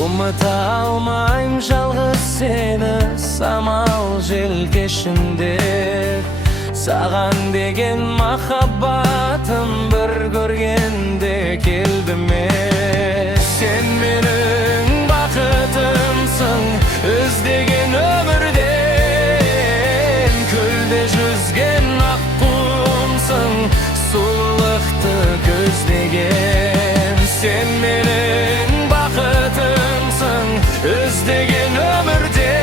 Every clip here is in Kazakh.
Unuta almayım жалғыз seni самал желкешінде. Саған деген махаббатым бір көргенде келді ме? Сен менің бақытымсың, іздеген өмірден. Көлде жүзген аққуымсың, сұлулықты көздеген. Сен менің бақытымсың, іздеген өмірден.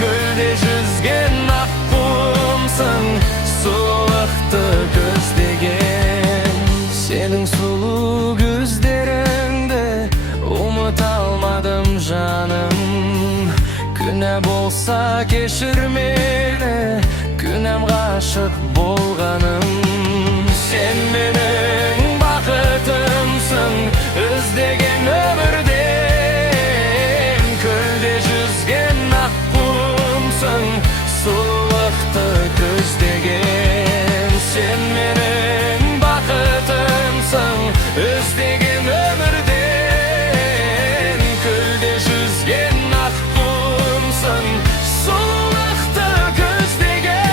Көлде жүзген аққуымсың, сұлулықты көздеген. Сенің сұлу көздеріңді ұмыта алмадым жаным. Күнә болса кешір мені, күнәм ғашық болғаным. Сен менің бақытымсың, іздеген өмірден. Көлде жүзген аққуымсың, сұлулықты көздеген. Сен менің бақытымсың, іздеген өмірден. Көлде жүзген аққуымсың, сұлулықты көздеген.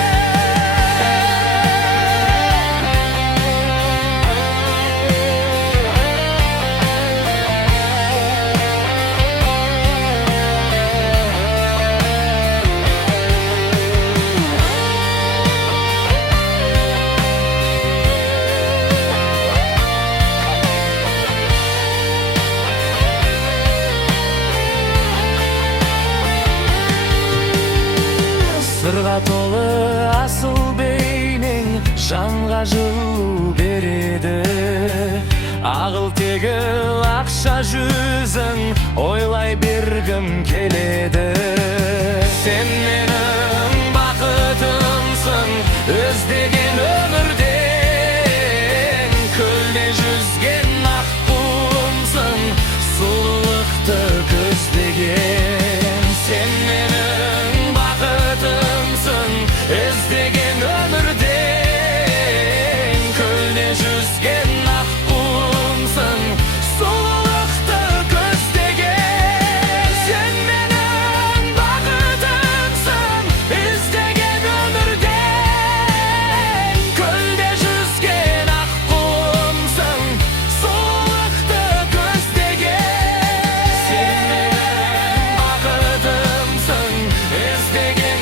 Сырға толы асыл бейнең жанға жылу береді. Ағыл тегіл ақша жүзің ойлай бергім келеді. Сен менің бақытымсың, іздеген өмірден. Көлде жүзген аққуымсың, сұлулықты көздеген. Сен менің бақытымсың, іздеген өмірден. Көлде жүзген аққуымсың, сұлулықты көздеген. Сен менің бақытымсың, іздеген өмірден. Көлде жүзген аққуымсың, сұлулықты көздеген. Сен менің бақытымсың, іздеген